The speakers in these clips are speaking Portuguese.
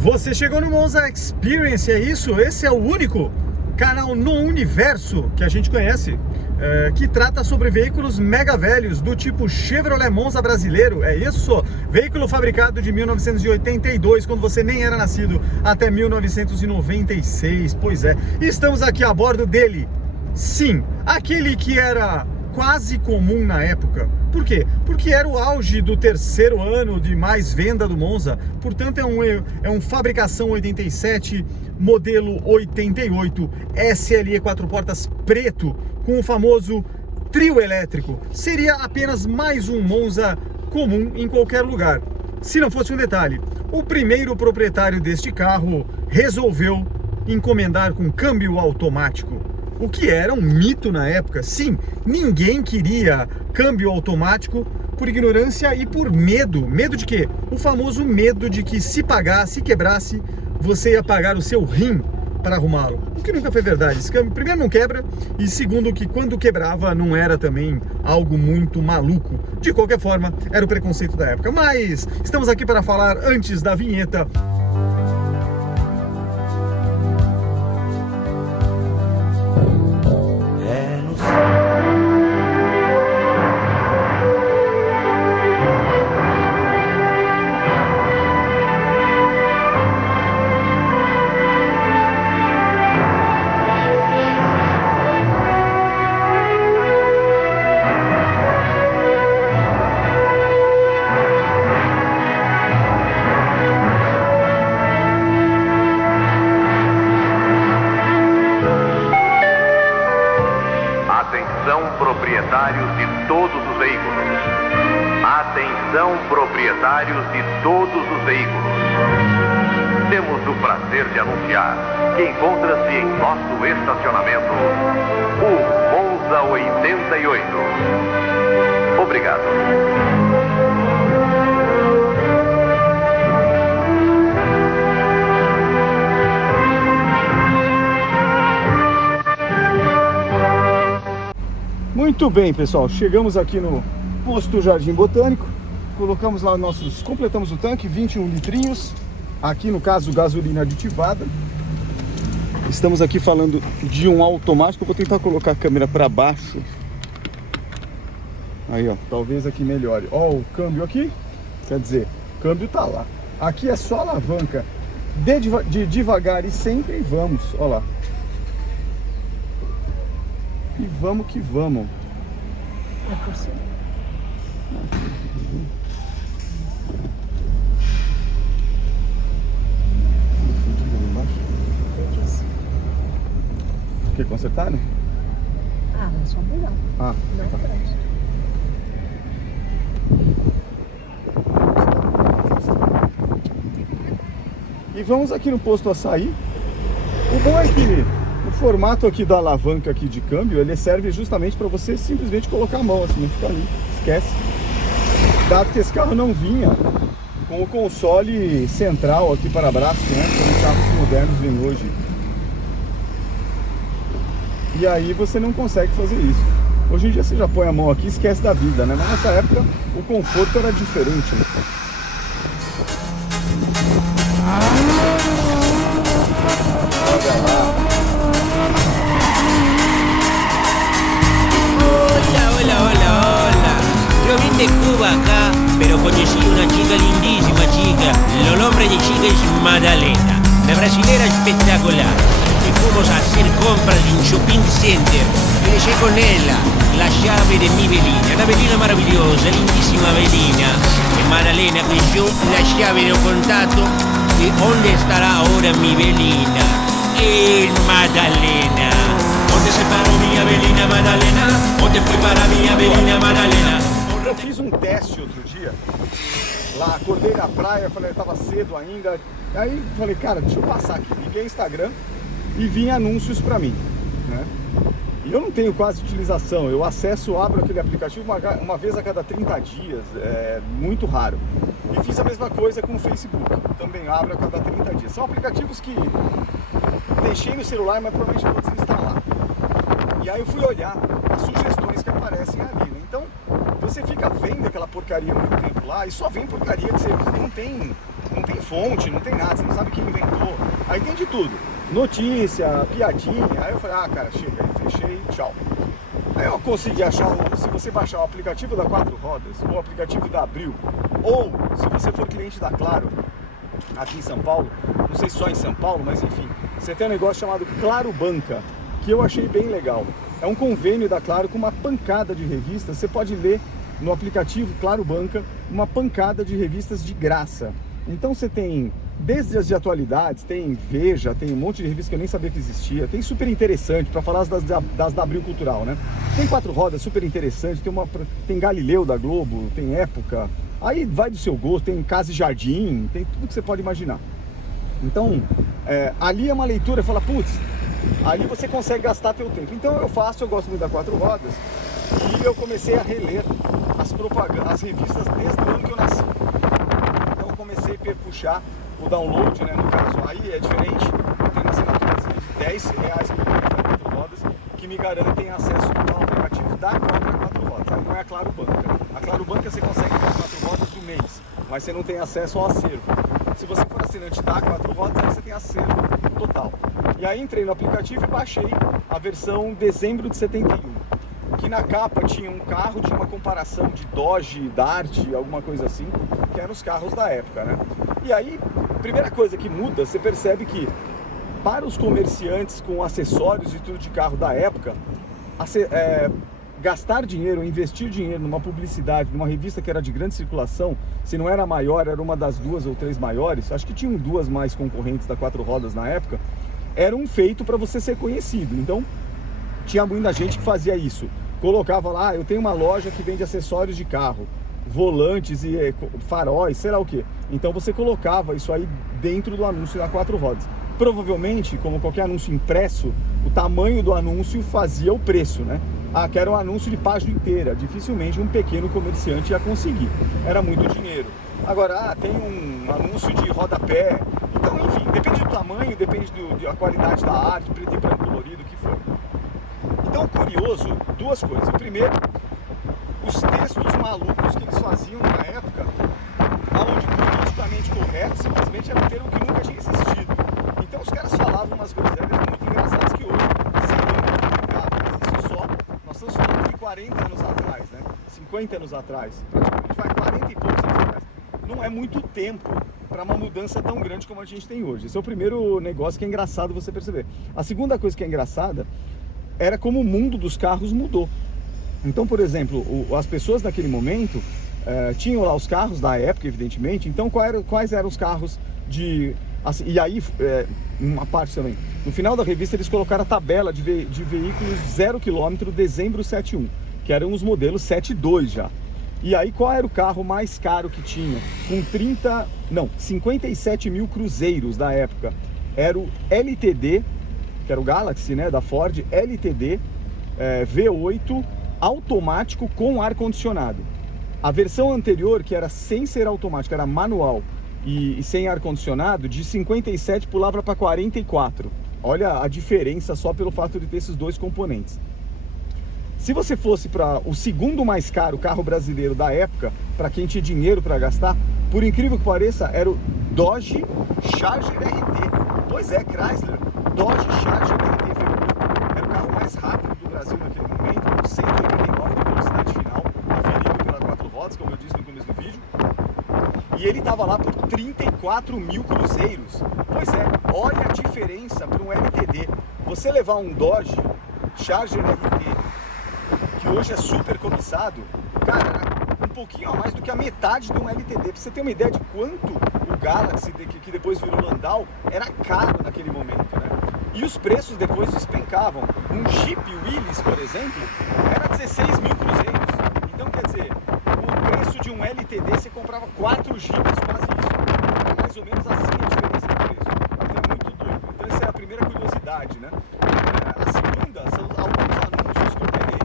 Você chegou no Monza Experience, é isso? Esse é o único canal no universo que a gente conhece que trata sobre veículos mega velhos do tipo Chevrolet Monza brasileiro, é isso? Veículo fabricado de 1982, quando você nem era nascido, até 1996, pois é. Estamos aqui a bordo dele, sim, aquele que era quase comum na época. Por quê? Porque era o auge do terceiro ano de mais venda do Monza, portanto é um fabricação 87, modelo 88, SLE 4 portas preto, com o famoso trio elétrico. Seria apenas mais um Monza comum em qualquer lugar. Se não fosse um detalhe, o primeiro proprietário deste carro resolveu encomendar com câmbio automático, o que era um mito na época. Sim, ninguém queria câmbio automático por ignorância e por medo. Medo de quê? O famoso medo de que se quebrasse, você ia pagar o seu rim para arrumá-lo. O que nunca foi verdade. Esse câmbio, primeiro, não quebra, e segundo, que quando quebrava não era também algo muito maluco. De qualquer forma, era o preconceito da época. Mas estamos aqui para falar, antes da vinheta, proprietários de todos os veículos. Atenção, proprietários de todos os veículos. Temos o prazer de anunciar que encontra-se em nosso estacionamento o Monza 88. Obrigado. Muito bem, pessoal, chegamos aqui no posto Jardim Botânico, colocamos lá completamos o tanque, 21 litrinhos, aqui no caso gasolina aditivada. Estamos aqui falando de um automático, eu vou tentar colocar a câmera para baixo. Aí, ó, talvez aqui melhore. Ó, o câmbio aqui, quer dizer, o câmbio tá lá. Aqui é só alavanca, de devagar e sempre vamos, ó lá. E vamos que vamos. É por cima. Quer consertar, né? Ah, mas só pegar. Ah, não tá. atrás. E vamos aqui no posto Açaí. O bom é que o formato aqui da alavanca aqui de câmbio, ele serve justamente para você simplesmente colocar a mão assim, não fica ali, esquece. Dado que esse carro não vinha com o console central aqui para braço, né, como os carros modernos vêm hoje. E aí você não consegue fazer isso. Hoje em dia você já põe a mão aqui e esquece da vida, né? Mas nessa época o conforto era diferente, né? Olha lá. Hola. Yo vine de Cuba acá, pero conocí una chica lindísima, chica. El nombre de chica es Madalena. La brasilera espectacular. Y fuimos a hacer compras en un shopping center. Y dejé con ella la llave de mi velina. Una velina maravillosa, lindísima velina. Y Madalena yo la llave de contacto. ¿Y dónde estará ahora mi velina? En Madalena. ¿Dónde se paró mi velina Madalena? ¿Dónde fue para mi velina Madalena? Eu fiz um teste outro dia, lá acordei na praia, falei, tava cedo ainda, aí falei, cara, deixa eu passar aqui, liguei o Instagram e vi anúncios pra mim, né? E eu não tenho quase utilização, eu abro aquele aplicativo uma vez a cada 30 dias, é muito raro. E fiz a mesma coisa com o Facebook, também abro a cada 30 dias. São aplicativos que deixei no celular, mas provavelmente vou desinstalar. E aí eu fui olhar as sugestões que aparecem ali, né? Então você fica vendo aquela porcaria muito tempo lá e só vem porcaria que você não tem tem fonte, não tem nada, você não sabe quem inventou. Aí tem de tudo, notícia, piadinha. Aí eu falei, ah, cara, chega, aí fechei, tchau. Aí eu consegui achar, se você baixar o aplicativo da Quatro Rodas, ou o aplicativo da Abril, ou se você for cliente da Claro, aqui em São Paulo, não sei se só em São Paulo, mas enfim, você tem um negócio chamado Claro Banca, que eu achei bem legal. É um convênio da Claro com uma pancada de revistas. Você pode ler no aplicativo Claro Banca uma pancada de revistas de graça. Então você tem desde as de atualidades, tem Veja, tem um monte de revistas que eu nem sabia que existia, tem Super Interessante, para falar das da Abril Cultural, né? Tem Quatro Rodas, Super Interessante, tem Galileu da Globo, tem Época, aí vai do seu gosto, tem Casa e Jardim, tem tudo que você pode imaginar. Então, ali é uma leitura, fala, putz, ali você consegue gastar teu tempo. Então eu gosto muito da Quatro Rodas, e eu comecei a reler as revistas desde o ano que eu nasci. Então eu comecei a puxar o download, né, no caso, aí é diferente, tem uma assinatura de R$10 por mês da Quatro Rodas, que me garantem acesso ao aplicativo da própria Quatro Rodas. Aí não é a Claro Banca. A Claro Banca você consegue ter as Quatro Rodas do mês, mas você não tem acesso ao acervo. Se você for assinante da Quatro Rodas, aí você tem acervo total. E aí entrei no aplicativo e baixei a versão dezembro de 71, que na capa tinha um carro, tinha uma comparação de Dodge, Dart, alguma coisa assim, que eram os carros da época, né? E aí, primeira coisa que muda, você percebe que para os comerciantes com acessórios e tudo de carro da época, gastar dinheiro, investir dinheiro numa publicidade, numa revista que era de grande circulação, se não era a maior, era uma das 2 ou 3 maiores, acho que tinham 2 mais concorrentes da Quatro Rodas na época, era um feito para você ser conhecido. Então, tinha muita gente que fazia isso. Colocava lá, eu tenho uma loja que vende acessórios de carro, volantes e faróis, sei lá o que. Então você colocava isso aí dentro do anúncio da Quatro Rodas. Provavelmente, como qualquer anúncio impresso, o tamanho do anúncio fazia o preço, né? Ah, que era um anúncio de página inteira. Dificilmente um pequeno comerciante ia conseguir. Era muito dinheiro. Agora, tem um anúncio de rodapé. Então, enfim, depende do tamanho, depende da qualidade da arte, preto e branco, colorido, o que for. Então, curioso, 2 coisas. O primeiro, os textos malucos que eles faziam na época, onde politicamente correto simplesmente era um termo que nunca tinha existido. Então os caras falavam umas groselhas muito engraçadas que hoje seriam publicadas. Isso só, nós estamos falando de 40 anos atrás, né? 50 anos atrás, praticamente vai 40 e poucos anos atrás. Não é muito tempo para uma mudança tão grande como a gente tem hoje. Esse é o primeiro negócio que é engraçado você perceber. A segunda coisa que é engraçada era como o mundo dos carros mudou. Então, por exemplo, as pessoas naquele momento tinham lá os carros da época, evidentemente. Então, quais eram os carros de... Assim, e aí, uma parte também. No final da revista, eles colocaram a tabela de veículos 0 km, dezembro 71, que eram os modelos 72 já. E aí, qual era o carro mais caro que tinha? Com 57 mil cruzeiros da época. Era o LTD, que era o Galaxy, né, da Ford, LTD, V8, automático com ar-condicionado. A versão anterior, que era sem ser automático, era manual e sem ar-condicionado, de 57 pulava para 44. Olha a diferença só pelo fato de ter esses 2 componentes. Se você fosse para o segundo mais caro carro brasileiro da época, para quem tinha dinheiro para gastar, por incrível que pareça, era o Dodge Charger RT. Pois é, Chrysler, Dodge Charger RT V8. Era o carro mais rápido do Brasil naquele momento, com 189 de velocidade final, aferido pela Quatro Rodas, como eu disse no começo do vídeo. E ele estava lá por 34 mil cruzeiros. Pois é, olha a diferença para um LTD. Você levar um Dodge Charger RT, que hoje é super cobiçado, cara, um pouquinho a mais do que a metade de um LTD. Pra você ter uma ideia de quanto o Galaxy, que depois virou Landau, era caro naquele momento, né? E os preços depois despencavam. Um Jeep Willys, por exemplo, era 16 mil cruzeiros. Então, quer dizer, o preço de um LTD você comprava 4 Jeeps, quase isso. É mais ou menos assim a diferença de preço. Então é muito doido. Então essa é a primeira curiosidade, né? A segunda são alguns anúncios que eu peguei.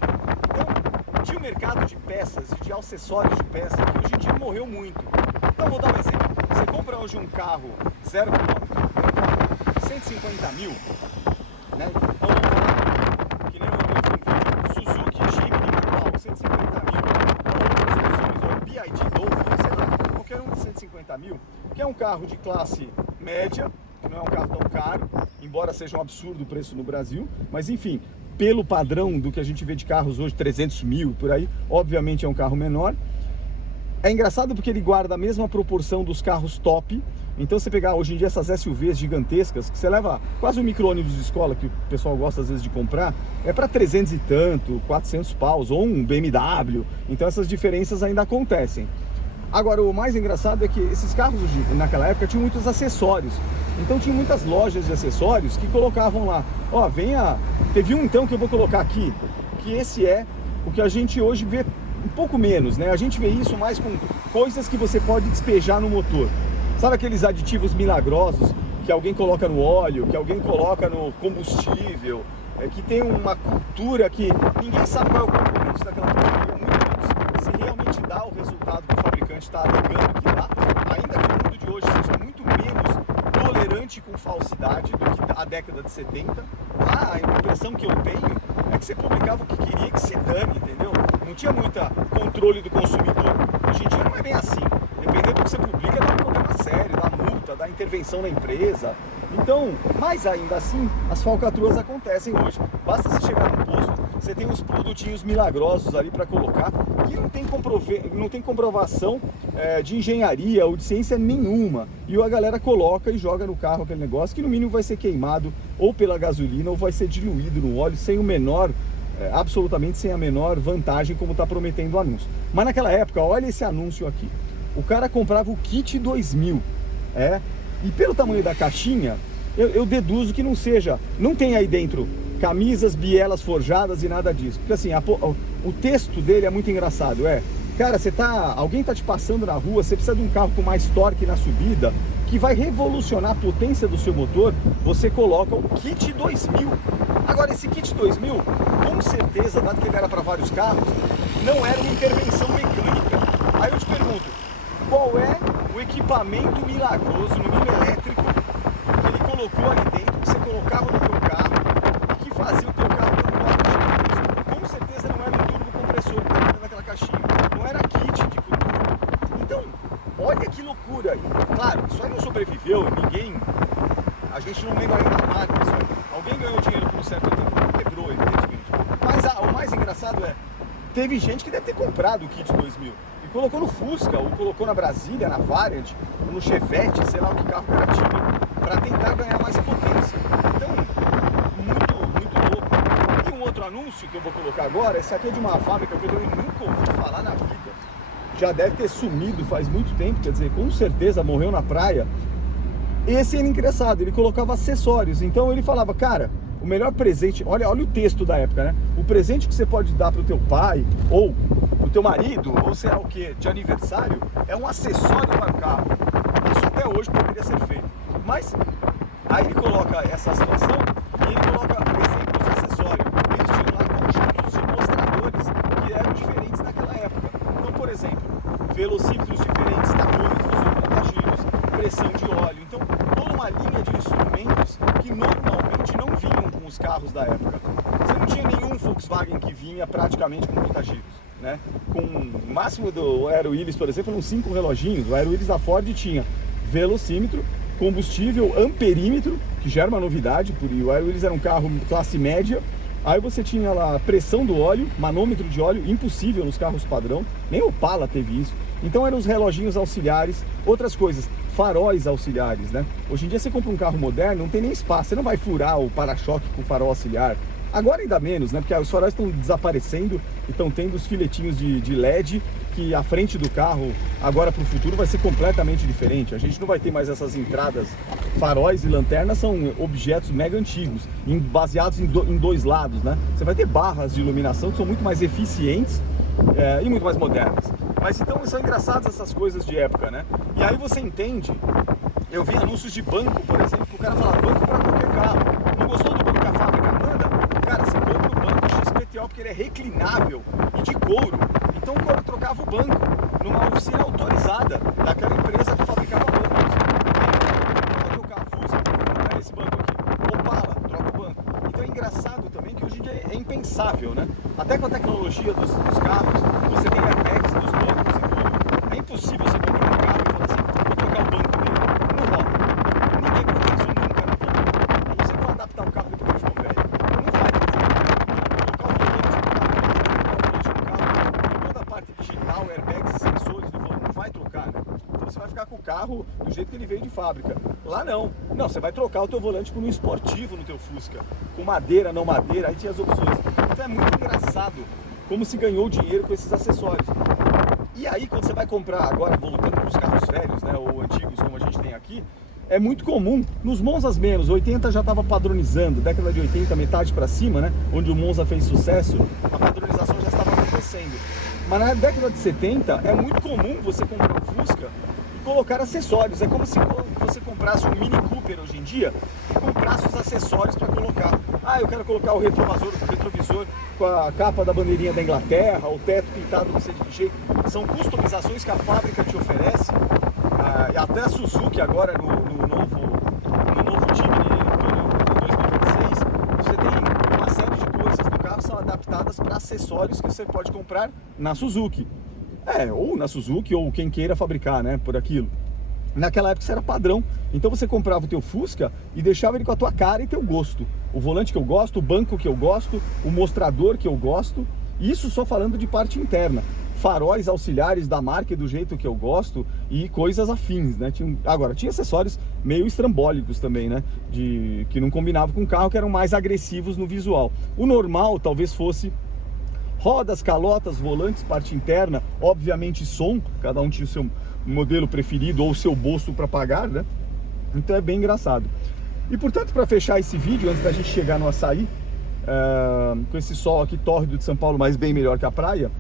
Então, tinha um mercado de peças e de acessórios de peça que hoje em dia morreu muito. Então, vou dar um exemplo. Você compra hoje um carro 0 km, 150 mil, né? Então, vamos falar que nem um Suzuki Jimny manual, 150 mil, ou outras opções, ou BYD Dolphin, sei lá, qualquer um de 150 mil, que é um carro de classe média, que não é um carro tão caro, embora seja um absurdo o preço no Brasil, mas enfim, pelo padrão do que a gente vê de carros hoje, 300 mil por aí, obviamente é um carro menor. É engraçado porque ele guarda a mesma proporção dos carros top. Então você pegar hoje em dia essas SUVs gigantescas, que você leva quase um micro-ônibus de escola, que o pessoal gosta às vezes de comprar, é para 300 e tanto, 400 paus, ou um BMW. Então essas diferenças ainda acontecem. Agora, o mais engraçado é que esses carros naquela época tinham muitos acessórios. Então tinha muitas lojas de acessórios que colocavam lá, ó, teve um então que eu vou colocar aqui, que esse é o que a gente hoje vê um pouco menos, né? A gente vê isso mais com coisas que você pode despejar no motor. Sabe aqueles aditivos milagrosos que alguém coloca no óleo, que alguém coloca no combustível, que tem uma cultura que ninguém sabe qual é o componente daquela porcaria, muito menos se realmente dá o resultado que o fabricante está alegando que dá, ainda que o mundo de hoje seja muito menos tolerante com falsidade do que a década de 70. A impressão que eu tenho é que você publicava o que queria que se dane, entendeu? Não tinha muito controle do consumidor. Hoje em dia não é bem assim. Dependendo do que você publica, dá um problema sério, dá multa, dá intervenção na empresa. Então, mas ainda assim, as falcatruas acontecem hoje. Basta você chegar no posto, você tem uns produtinhos milagrosos ali para colocar, que não tem comprovação de engenharia ou de ciência nenhuma. E a galera coloca e joga no carro aquele negócio que no mínimo vai ser queimado ou pela gasolina ou vai ser diluído no óleo sem o menor... absolutamente sem a menor vantagem, como está prometendo o anúncio. Mas naquela época, olha esse anúncio aqui. O cara comprava o kit 2000, e pelo tamanho da caixinha, eu deduzo que não tem aí dentro camisas, bielas forjadas e nada disso. Porque assim, o texto dele é muito engraçado, cara, alguém tá te passando na rua, você precisa de um carro com mais torque na subida, que vai revolucionar a potência do seu motor, você coloca o kit 2000. Agora, esse kit 2000, com certeza, dado que ele era para vários carros, não era uma intervenção mecânica. Aí eu te pergunto, qual é o equipamento milagroso no nível elétrico que ele colocou ali dentro, que você colocava no teu carro e que fazia o teu carro dar um toque de luz? Com certeza não era um turbocompressor que estava naquela caixinha, não era kit de turbo. Então, olha que loucura. E, claro, isso aí não sobreviveu, a gente não lembra ainda da marca, isso aí. Alguém ganhou dinheiro por um certo tempo, não quebrou, evidentemente. Mas o mais engraçado teve gente que deve ter comprado o kit 2000 e colocou no Fusca, ou colocou na Brasília, na Variant, ou no Chevette, sei lá o que carro era tinha, para tentar ganhar mais potência. Então, muito louco. E um outro anúncio que eu vou colocar agora, esse aqui é de uma fábrica que eu nunca ouvi falar na vida. Já deve ter sumido faz muito tempo, quer dizer, com certeza morreu na praia. Esse era engraçado, ele colocava acessórios, então ele falava, cara, o melhor presente, olha o texto da época, né? O presente que você pode dar pro teu pai, ou pro teu marido, ou sei lá o que, de aniversário, é um acessório para o carro. Isso até hoje poderia ser feito. Mas, aí ele coloca essa situação, e ele coloca exemplos de acessório. Eles tinham lá conjuntos de mostradores que eram diferentes naquela época. Então, por exemplo, velocímetros diferentes, tacômetros ou contagiros, pressão de óleo. Então, toda uma linha de instrumentos que normalmente não vinham com os carros da época. Você não tinha nenhum Volkswagen que vinha praticamente com contagiros, né? Com o máximo do Aero Willis, por exemplo, eram 5 reloginhos. O Aero Willis da Ford tinha velocímetro, combustível, amperímetro, que já era uma novidade, porque o Aero Willis era um carro classe média. Aí você tinha lá a pressão do óleo, manômetro de óleo, impossível nos carros padrão, nem o Opala teve isso. Então eram os reloginhos auxiliares, outras coisas, faróis auxiliares, né? Hoje em dia você compra um carro moderno, não tem nem espaço, você não vai furar o para-choque com farol auxiliar. Agora ainda menos, né? Porque os faróis estão desaparecendo e estão tendo os filetinhos de LED, que a frente do carro, agora para o futuro, vai ser completamente diferente. A gente não vai ter mais essas entradas. Faróis e lanternas são objetos mega antigos, baseados em dois lados, né? Você vai ter barras de iluminação que são muito mais eficientes e muito mais modernas. Mas então são engraçadas essas coisas de época, né? E aí você entende, eu vi anúncios de banco, por exemplo, que o cara fala banco para qualquer carro. Não gostou do banco que a fábrica manda? Cara, você compra o banco XPTO porque ele é reclinável e de couro. Então o cara trocava o banco numa oficina autorizada daquela empresa que fabricava bancos. Troca o carro, Fusca, troca esse banco aqui. Opala, troca o banco. Então é engraçado também que hoje em dia é impensável, né? Até com a tecnologia dos carros, você tem airbags dos bancos e tudo. É impossível você comprar um carro e falar assim, vou trocar o banco dele. carro do jeito que ele veio de fábrica. Lá não. Não, você vai trocar o teu volante por um esportivo no teu Fusca, com madeira, não madeira, aí tinha as opções. Então é muito engraçado como se ganhou dinheiro com esses acessórios. E aí, quando você vai comprar, agora voltando para os carros velhos, né, ou antigos como a gente tem aqui, é muito comum, nos Monzas menos, 80 já estava padronizando, década de 80, metade para cima, né, onde o Monza fez sucesso, a padronização já estava acontecendo. Mas na década de 70 é muito comum você comprar um Fusca e colocar acessórios. É como se você comprasse um Mini Cooper hoje em dia e comprasse os acessórios para colocar. Ah, eu quero colocar o retrovisor com a capa da bandeirinha da Inglaterra, o teto pintado não sei de que jeito. São customizações que a fábrica te oferece. E até a Suzuki agora no novo Tigre 2026, você tem uma série de coisas do carro que são adaptadas para acessórios que você pode comprar na Suzuki. Ou na Suzuki, ou quem queira fabricar, né, por aquilo. Naquela época isso era padrão, então você comprava o teu Fusca e deixava ele com a tua cara e teu gosto. O volante que eu gosto, o banco que eu gosto, o mostrador que eu gosto, isso só falando de parte interna. Faróis auxiliares da marca e do jeito que eu gosto e coisas afins, né? Agora, tinha acessórios meio estrambólicos também, né? Que não combinavam com o carro, que eram mais agressivos no visual. O normal talvez fosse rodas, calotas, volantes, parte interna, obviamente som, cada um tinha o seu modelo preferido ou o seu bolso para pagar, né? Então é bem engraçado. E portanto, para fechar esse vídeo, antes da gente chegar no açaí, com esse sol aqui tórrido de São Paulo, mas bem melhor que a praia,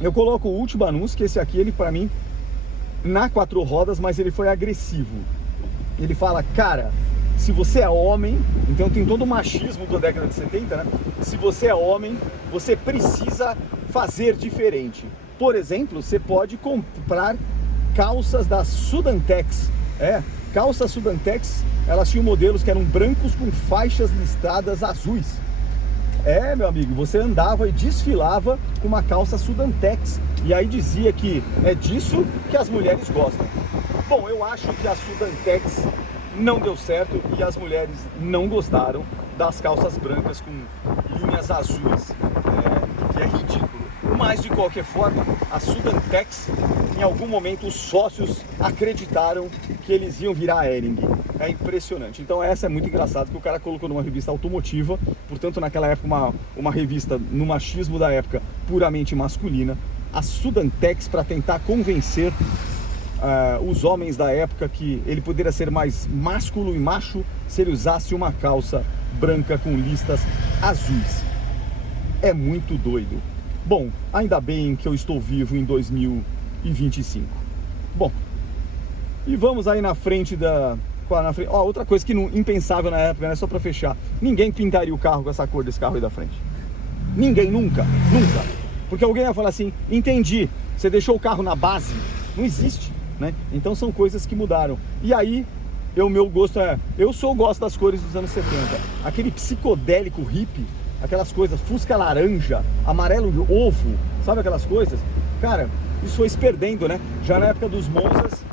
eu coloco o último anúncio, que esse aqui, ele para mim, na 4 rodas, mas ele foi agressivo. Ele fala, cara, se você é homem, então tem todo o machismo da década de 70, né? Se você é homem, você precisa fazer diferente. Por exemplo, você pode comprar calças da Sudantex. Calças Sudantex, elas tinham modelos que eram brancos com faixas listradas azuis. Meu amigo, você andava e desfilava com uma calça Sudantex. E aí dizia que é disso que as mulheres gostam. Bom, eu acho que a Sudantex não deu certo e as mulheres não gostaram das calças brancas com linhas azuis, que é ridículo. Mas de qualquer forma, a Sudantex, em algum momento os sócios acreditaram que eles iam virar Hering. É impressionante. Então essa é muito engraçado, que o cara colocou numa revista automotiva, portanto naquela época uma revista no machismo da época puramente masculina, a Sudantex, para tentar convencer os homens da época que ele poderia ser mais másculo e macho se ele usasse uma calça branca com listas azuis. É muito doido. Bom, ainda bem que eu estou vivo em 2025. Bom, e vamos aí na frente outra coisa que impensável na época, né? Só para fechar, ninguém pintaria o carro com essa cor desse carro aí da frente. Ninguém, nunca. Porque alguém vai falar assim, entendi, você deixou o carro na base. Não existe, né? Então são coisas que mudaram. E aí, meu gosto gosto das cores dos anos 70. Aquele psicodélico hippie, aquelas coisas, Fusca laranja, amarelo ovo, sabe aquelas coisas? Cara, isso foi se perdendo, né? Já na época dos Monzas,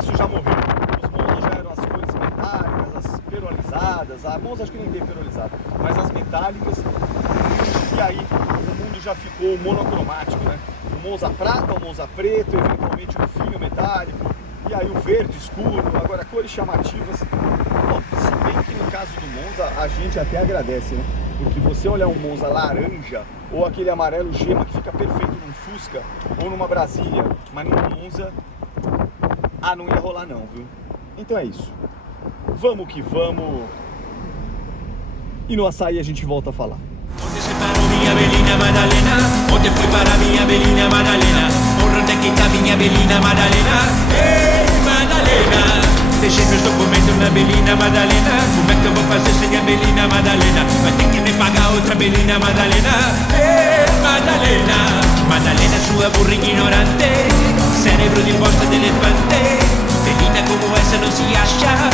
isso já morreu. Os Monzas já eram as cores metálicas, as perolizadas. A Monza acho que nem tem perolizada, mas as metálicas. E aí o mundo já ficou monocromático, né? O Monza prata, o Monza preto, eventualmente um fio metálico. E aí o verde escuro, agora cores chamativas. Bom, se bem que no caso do Monza a gente até agradece, né? Porque você olhar um Monza laranja ou aquele amarelo gema que fica perfeito num Fusca ou numa Brasília, mas num Monza, não ia rolar não, viu? Então é isso. Vamos que vamos. E no açaí a gente volta a falar. Onde se parou minha Belina Madalena? Onde foi para minha Belina Madalena? Onde é que está minha Belina Madalena? Ei, Madalena! Deixei meus documentos na Belina Madalena. Como é que eu vou fazer sem a Belina Madalena? Vai ter que me pagar outra Belina Madalena. Ei, Madalena! Madalena, sua burra ignorante, cérebro de bosta de elefante. Belina como essa não se acha,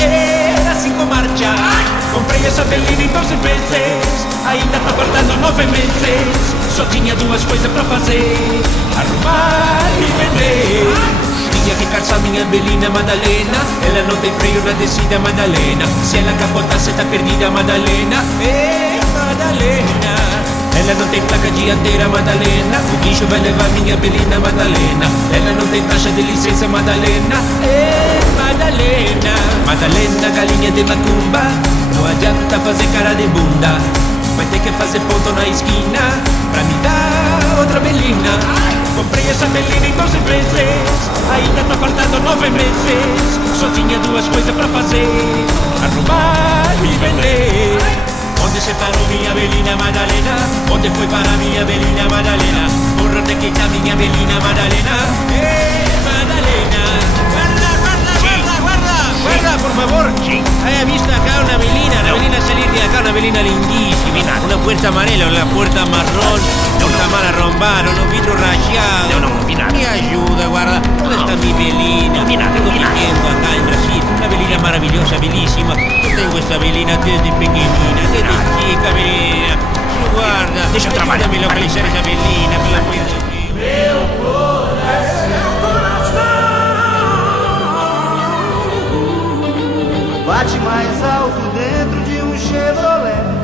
era 5 marcha. Comprei essa Belina em 12 vezes, ainda tá faltando 9 meses. Só tinha 2 coisas pra fazer, arrumar e vender. Tinha que calçar minha Belina Madalena, ela não tem freio na descida Madalena. Se ela capotar cê tá perdida Madalena. Madalena, Ela não tem placa dianteira, Madalena. O guincho vai levar minha Belina, Madalena. Ela não tem taxa de licença, Madalena. Madalena. Madalena, galinha de macumba. Não adianta fazer cara de bunda. Vai ter que fazer ponto na esquina pra me dar outra Belina. Comprei essa Belina em 12 vezes. Ainda tá faltando 9 meses. Só tinha duas coisas pra fazer: arrumar e vender. Onde se parou minha Belina, Madalena? Onde foi para minha Belina, Madalena? Por onde que tá minha Belina, Madalena? Madalena. Guarda, por favor. Sí. ¿Haya visto acá una Belina? Una Belina salir de acá, una Belina lindísima. Una puerta amarela, una puerta marrón, una mala arrombada, unos vidrios rayados. No, finale. Me ayuda, guarda. ¿Dónde está mi Belina? Finale, Tengo finale. viviendo acá en Brasil. Una Belina maravillosa, bellísima. Yo tengo esta Belina desde pequeñina, desde chica, Belina. Guarda, Deixa eu trabalhar. ayúdame a localizar esa Belina, pelo amor de Deus. Bate mais alto dentro de um Chevrolet.